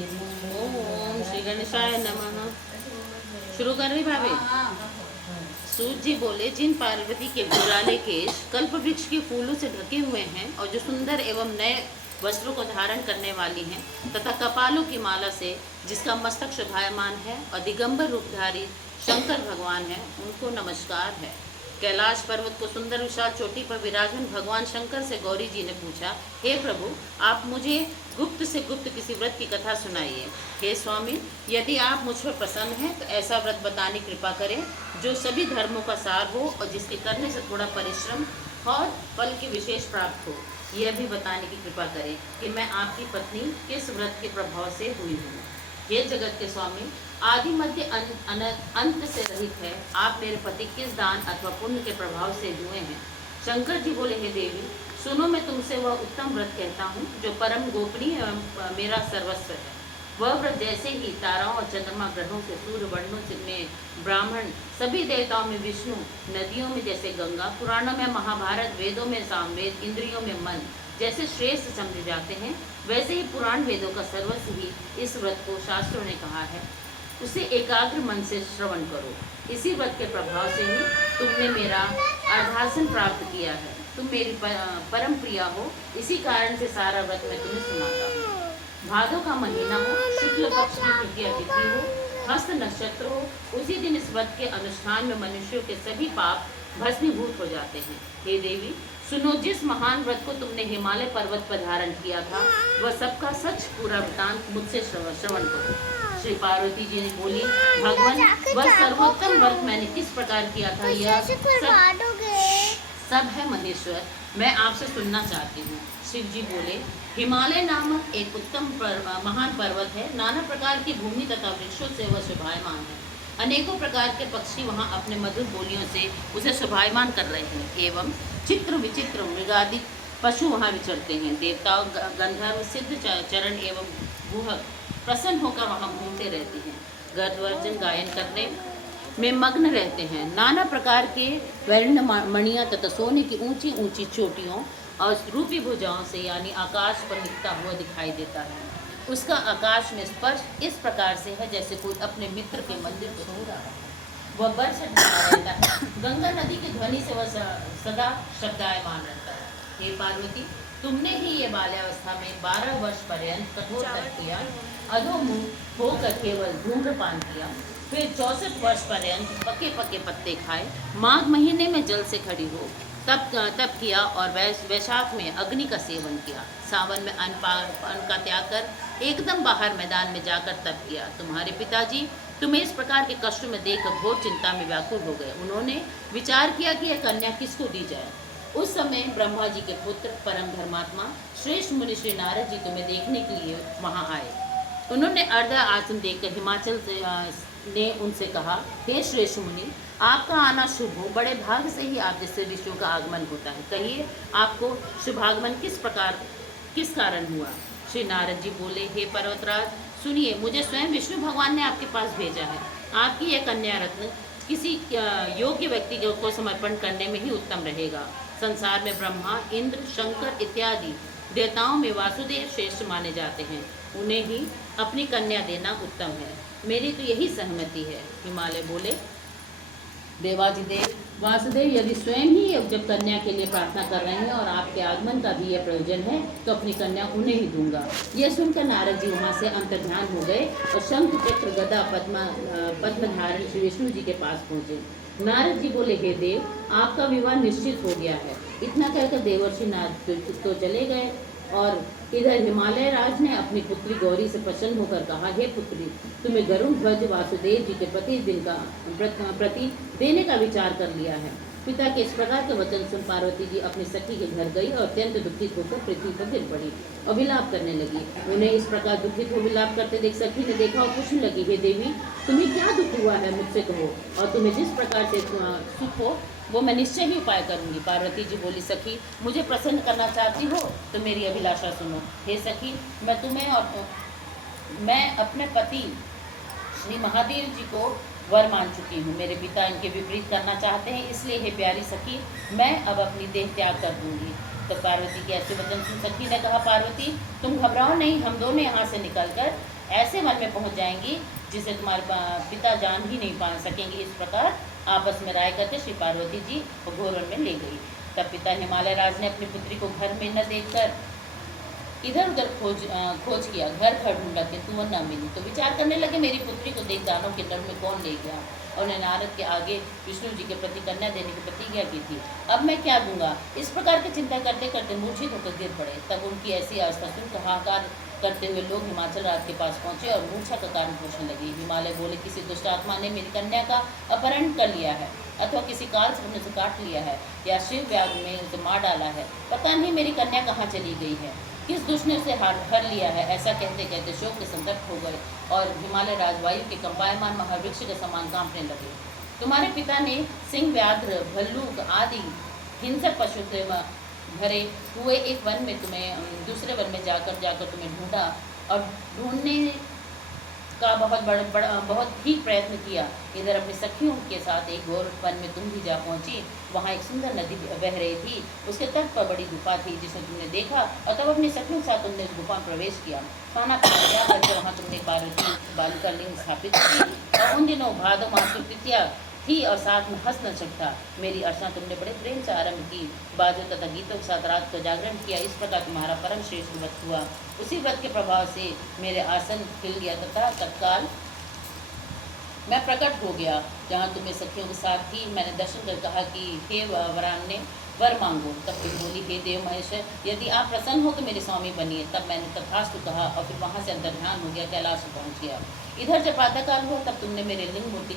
ओम श्री गणेशाय नमः। शुरू कर रही भाभी। सूत जी बोले, जिन पार्वती के घुराले केश कल्प वृक्ष के फूलों से ढके हुए हैं और जो सुंदर एवं नए वस्त्रों को धारण करने वाली हैं तथा कपालों की माला से जिसका मस्तक शोभायमान है और दिगंबर रूपधारी शंकर भगवान है, उनको नमस्कार है। कैलाश पर्वत को सुंदर विशाल चोटी पर विराजमान भगवान शंकर से गौरी जी ने पूछा, हे प्रभु, आप मुझे गुप्त से गुप्त किसी व्रत की कथा सुनाइए। हे स्वामी, यदि आप मुझ पर प्रसन्न हैं तो ऐसा व्रत बताने की कृपा करें जो सभी धर्मों का सार हो और जिसके करने से थोड़ा परिश्रम और फल की विशेष प्राप्त हो। यह भी बताने की कृपा करें कि मैं आपकी पत्नी किस व्रत के प्रभाव से हुई हूँ। हे जगत के स्वामी, आदि मध्य अंत से रहित है, आप मेरे पति किस दान अथवा पुण्य के प्रभाव से हुए हैं। शंकर जी बोले, हे देवी, सुनो, मैं तुमसे वह उत्तम व्रत कहता हूँ जो परम गोपनीय एवं मेरा सर्वस्व है। वह व्रत जैसे ही ताराओं और चंद्रमा, ग्रहों से, सूर्य, वर्णों से में ब्राह्मण, सभी देवताओं में विष्णु, नदियों में जैसे गंगा, पुराणों में महाभारत, वेदों में सामवेद, इंद्रियों में मन जैसे श्रेष्ठ समझे जाते हैं, वैसे ही पुराण वेदों का सर्वस्व ही इस व्रत को शास्त्रों ने कहा है। उसे एकाग्र मन से श्रवण करो। इसी व्रत के प्रभाव से ही तुमने मेरा अर्धासन प्राप्त किया है। तुम मेरी परम प्रिया हो, इसी कारण से सारा व्रत मैं तुम्हें सुनाता हूँ। भादों का महीना हो, शुक्ल पक्ष की तृतीया तिथि हो, हस्त नक्षत्र हो, उसी दिन इस व्रत के अनुष्ठान में मनुष्यों के सभी पाप भस्मीभूत हो जाते हैं। हे देवी, सुनो, जिस महान व्रत को तुमने हिमालय पर्वत पर धारण किया था, वह सबका सच पूरा वृतांत मुझसे श्रवण करो। श्री पार्वती जी ने बोली, भगवान, वह सर्वोत्तम व्रत मैंने किस प्रकार किया था, यह सब है महेश्वर, मैं आपसे सुनना चाहती हूँ। शिव जी बोले, हिमालय नामक एक उत्तम महान पर्वत है। नाना प्रकार की भूमि तथा वृक्षों से वह शोभायमान है। अनेकों प्रकार के पक्षी वहाँ अपने मधुर बोलियों से उसे शोभायमान कर रहे हैं एवं चित्र विचित्र मृगादि पशु वहाँ विचरते हैं। देवताओं, गंधर्व, सिद्ध, चरण एवं गुहक प्रसन्न होकर वहाँ घूमते रहते हैं। गर्दवर्जन गायन करने में मग्न रहते हैं। नाना प्रकार के वर्ण मणियाँ तथा सोने की ऊंची ऊंची चोटियों और रूपी भुजाओं से यानी आकाश पर लिखता हुआ दिखाई देता है। उसका आकाश में स्पर्श इस प्रकार से है जैसे कोई अपने मित्र के मंदिर को छू रहा है। वह बरस ढका रहता है। गंगा नदी की ध्वनि से वह सदा शब्दायमान रहता है। हे पार्वती, तुमने ही ये बाल्यावस्था में 12 वर्ष पर्यंत कठोर तप किया, अधोमुख होकर केवल धूम्रपान किया, फिर 64 वर्ष पर्यंत पके पके पत्ते खाए, माघ महीने में जल से खड़ी हो तप किया और वैशाख में अग्नि का सेवन किया, सावन में अन्न का त्याग कर एकदम बाहर मैदान में जाकर तप किया। तुम्हारे पिताजी तुम्हें इस प्रकार के कष्ट में देखकर घोर चिंता में व्याकुल हो गए। उन्होंने विचार किया कि यह कन्या किसको दी जाए। उस समय ब्रह्मा जी के पुत्र परम धर्मात्मा श्रेष्ठ मुनि श्री नारद जी तुम्हें देखने के लिए वहाँ आए। उन्होंने अर्ध आसन देखकर हिमाचल ने उनसे कहा, हे श्रेष्ठ मुनि, आपका आना शुभ हो। बड़े भाग से ही आप जैसे ऋषियों का आगमन होता है। कहिए, आपको शुभागमन किस कारण हुआ। श्री नारद जी बोले, हे पर्वतराज, सुनिए, मुझे स्वयं विष्णु भगवान ने आपके पास भेजा है। आपकी यह कन्या रत्न किसी योग्य व्यक्ति को समर्पण करने में ही उत्तम रहेगा। संसार में ब्रह्मा, इंद्र, शंकर इत्यादि देवताओं में वासुदेव श्रेष्ठ माने जाते हैं। उन्हें ही अपनी कन्या देना उत्तम है। मेरी तो यही सहमति है। हिमालय बोले, देवाधिदेव वासुदेव, यदि स्वयं ही जब कन्या के लिए प्रार्थना कर रहे हैं और आपके आगमन का भी यह प्रयोजन है तो अपनी कन्या उन्हें ही दूंगा। यह सुनकर नारद जी वहाँ से अंतर्ध्यान हो गए और शंख, चक्र, गदा, पद्म धारण श्री विष्णु जी के पास पहुँचे। नारद जी बोले, हे देव, आपका विवाह निश्चित हो गया है। इतना कहकर देवर्षि नारद तो चले गए और इधर हिमालय राज ने अपनी पुत्री गौरी से प्रसन्न होकर कहा, हे पुत्री, तुम्हें गरुड़ ध्वज वासुदेव जी के प्रति देने का विचार कर लिया है। पिता के इस प्रकार के वचन सुन पार्वती जी अपनी सखी के घर गई और अत्यंत दुखित होकर पृथ्वी पर गिर पड़ी और विलाप करने लगी। उन्हें इस प्रकार दुखित हो विलाप करते देख सखी ने देखा और पूछने लगी, हे देवी, तुम्हें क्या दुख हुआ है, मुझसे कहो, और तुम्हें जिस प्रकार से सुख हो वो मैं निश्चय ही उपाय करूंगी। पार्वती जी बोली, सखी, मुझे प्रसन्न करना चाहती हो तो मेरी अभिलाषा सुनो। हे सखी, मैं तुम्हें और मैं अपने पति श्री महादेव जी को वर मान चुकी हूँ। मेरे पिता इनके विपरीत करना चाहते हैं, इसलिए हे प्यारी सखी, मैं अब अपनी देह त्याग कर दूंगी। तो पार्वती के ऐसे वचन सुन सखी ने कहा, पार्वती, तुम घबराओ नहीं, हम दोनों यहाँ से निकलकर ऐसे वन में पहुंच जाएंगी जिसे तुम्हारे पिता जान ही नहीं पा सकेंगे। इस प्रकार आपस में राय करके श्री पार्वती जी घोर वन में ले गई। तब पिता हिमालय राज ने अपनी पुत्री को घर में न देखकर इधर उधर खोज किया, घर घर ढूंढा किंतु वो न मिली। तो विचार करने लगे मेरी पुत्री को देख दानव के नर में कौन ले गया, और उन्हें नारद के आगे विष्णु जी के प्रति कन्या देने की प्रतिज्ञा की थी। अब मैं क्या दूंगा, इस प्रकार की चिंता करते करते मूर्छित होकर गिर पड़े। तब उनकी ऐसी अवस्था सुनकर हाहाकार करते हुए लोग हिमाचल राज के पास पहुंचे और मूर्छा का कारण पूछने लगे। हिमालय बोले, किसी दुष्ट आत्मा ने मेरी कन्या का अपहरण कर लिया है, अथवा किसी काल से उन्हें काट लिया है, या शिव व्याग में उसे मार डाला है। पता नहीं मेरी कन्या कहाँ चली गई है, किस दुष्ट ने उसे हर लिया है। ऐसा कहते कहते शोक के संतप्त हो गए और हिमालय राजवायु के कंपायमान महावृक्ष के समान कांपने लगे। तुम्हारे पिता ने सिंह, व्याघ्र, भल्लूक आदि हिंसक पशु से भरे हुए एक वन में दूसरे वन में जाकर तुम्हें ढूंढा, और ढूंढने का बहुत ही प्रयत्न किया। इधर अपनी सखियों के साथ एक घोर वन में तुम भी जा पहुंची। वहाँ एक सुंदर नदी बह रही थी, उसके तट पर बड़ी गुफा थी जिसे तुमने देखा, और तब अपनी सखियों के साथ तुमने उस गुफा में प्रवेश किया। खाना पीना करके वहाँ तुमने पार्वती बालिका लिंग स्थापित की, और उन दिनों भादो मास की तृतीया थी और साथ में हंस नक्षत्र था। मेरी अर्चना तुमने बड़े प्रेम से आरंभ की, बाजों तथा गीतों के साथ रात को जागरण किया। इस प्रकार तुम्हारा परम श्रेष्ठ व्रत हुआ। उसी व्रत के प्रभाव से मेरे आसन खिल गया तथा तत्काल मैं प्रकट हो गया। जहाँ तुम्हें सखियों के साथ ही मैंने दर्शन कर कहा कि हे वरान्य, वर मांगो। तब फिर बोली, हे देव महेश, यदि आप प्रसन्न हो तो मेरे स्वामी बनिए। तब मैंने तथास्तु कहा और फिर वहाँ से अंतर्ध्यान हो गया, कैलाश पहुँच गया। इधर जब प्रातःकाल हुआ तब तुमने मेरे लिंग मूर्ति